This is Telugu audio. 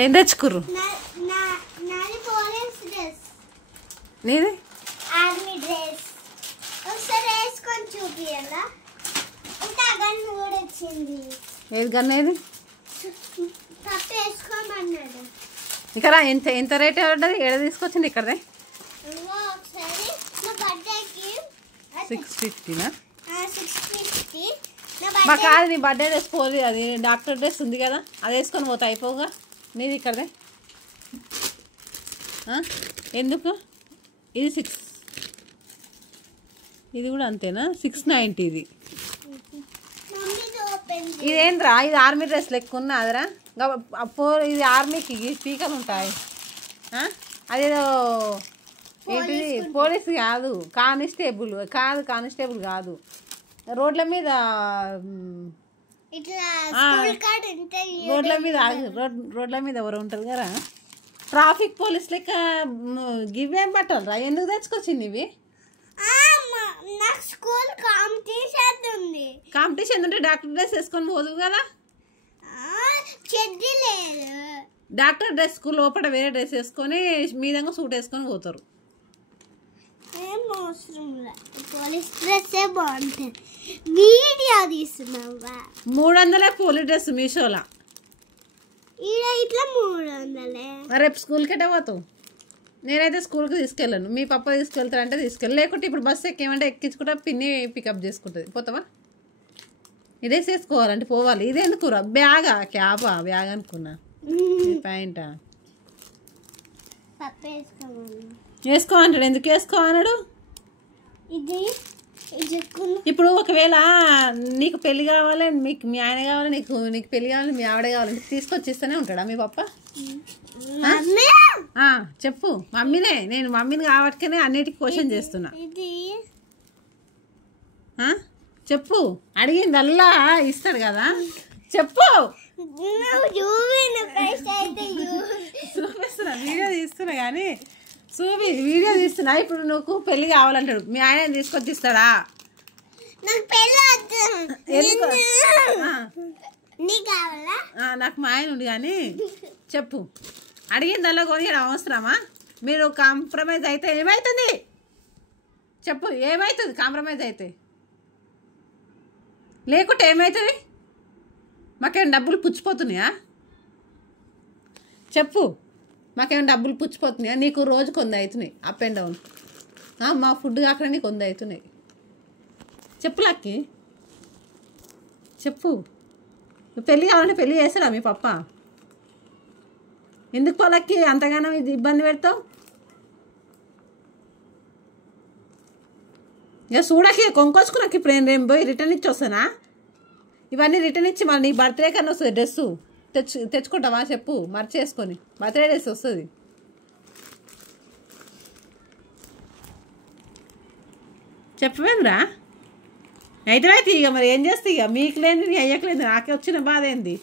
ఏం తెచ్చుకుర్రు? నీది ఆర్మీ డ్రెస్ ఒకసారి వేసుకొని చూపియాలా? ఇంకా గన్ కూడా వచ్చింది. ఏది గన్? ఏది పప్పు వేసుకోమన్నాడు. ఇక్కడ ఎంత ఎంత రేట్ ఉంటుంది? ఏడ తీసుకొచ్చింది? ఇక్కడదే ఒకసారి నా బర్త్డేకి 650. 650 మా కాదు, నీ బర్త్డే డ్రెస్ పోదు, అది డాక్టర్ డ్రెస్ ఉంది కదా, అది వేసుకొని పోతా అయిపోగా. నీది ఇక్కడదే ఎందుకు? ఇది 6, ఇది కూడా అంతేనా? 690. ఇది ఇదేంద్రా? ఇది ఆర్మీ డ్రెస్ లెక్క ఉన్నా అదరా? ఇది ఆర్మీకి స్పీకర్లు ఉంటాయి. అదేదో ఏంటిది? పోలీస్ కాదు, కానిస్టేబుల్ కాదు. కానిస్టేబుల్ కాదు, రోడ్ల మీద రోడ్ల మీద ఎవరు ఉంటారు కదా, ట్రాఫిక్ పోలీస్ లెక్క. గివేం బట్టలు ఎందుకు తెచ్చుకొచ్చింది ఇవి? స్కూల్ కాంపిటీషన్ ఉంటే డాక్టర్ డ్రెస్ వేసుకొని పోదు కదా. చెడ్డీ లేదు, డాక్టర్ డ్రెస్ స్కూల్ లోపల వేరే డ్రెస్ వేసుకొని మీదంగా సూట్ వేసుకొని పోతారు. ఏం అవసరం లేదు, పోలీస్ డ్రెస్సే బాగుంటుంది. వీడియో తీస్తున్నావా? 300 పోలీస్ డ్రెస్ మీషోలా. ఇట్లా 300. రేపు స్కూల్కి ఎట్టే పోతావు? నేనైతే స్కూల్కి తీసుకెళ్ళాను. మీ పప్ప తీసుకెళ్తారంటే తీసుకెళ్ళి, లేకుంటే ఇప్పుడు బస్సు ఎక్కేమంటే ఎక్కించుకుంటా, పిన్ని పికప్ చేసుకుంటుంది. పోతావా? ఇదే చేసుకోవాలంటే పోవాలి. ఇదే ఎందుకురా? బ్యాగా క్యాబా? బ్యాగ్ అనుకున్నా. ప్యాంటా? వేసుకోమంటాడు. ఎందుకు వేసుకోమన్నాడు? ఇప్పుడు ఒకవేళ నీకు పెళ్లి కావాలి, మీకు మీ ఆయన కావాలి, నీకు పెళ్లి కావాలి, మీ ఆవిడ కావాలంటే తీసుకొచ్చిస్తూనే ఉంటాడా మీ పప్ప? చెప్పు. మమ్మీనే, నేను మమ్మీని కాబట్టినే అన్నిటికీ క్వశ్చన్ చేస్తున్నా. చెప్పు. అడిగింది అల్లా ఇస్తాడు కదా, చెప్పు. చూపిస్తున్నా, వీడియో తీస్తున్నా కానీ వీడియో తీస్తున్నా. ఇప్పుడు నువ్వు పెళ్లి కావాలంటాడు, మీ ఆయన తీసుకొచ్చి ఇస్తాడా? నాకు మా ఆయన ఉండి కానీ చెప్పు. అడిగిందల్లా కొనియడం అవసరమా? మీరు కాంప్రమైజ్ అయితే ఏమవుతుంది? చెప్పు, ఏమవుతుంది కాంప్రమైజ్ అయితే? లేకుంటే ఏమవుతుంది? మాకేమైనా డబ్బులు పుచ్చిపోతున్నాయా? చెప్పు. మాకేమైనా డబ్బులు పుచ్చిపోతున్నాయా? నీకు రోజుకు 100 అవుతున్నాయి అప్ అండ్ డౌన్. మా ఫుడ్ కాకుండా నీకు 100 అవుతున్నాయి. చెప్పు లక్కి, చెప్పు. పెళ్ళి కావాలంటే పెళ్ళి చేస్తాడా మీ పప్ప? ఎందుకు వాళ్ళకి అంతగానో ఇది ఇబ్బంది పెడతావు? ఇక చూడకి కొనుక్కొచ్చుకున్నాక ఇప్పుడు నేను పోయి రిటర్న్ ఇచ్చి వస్తానా? ఇవన్నీ రిటర్న్ ఇచ్చి మళ్ళీ నీ బర్త్డే కన్నా వస్తుంది డ్రెస్సు. తెచ్చుకుంటావా? చెప్పు, మర్చేసుకొని. బర్త్డే డ్రెస్ వస్తుంది. చెప్పవేంద్రా? అయితే ఇక మరి ఏం చేస్తే, ఇక మీకు లేని అయ్యకలేదు, నాకే వచ్చిన బాధ ఏంది?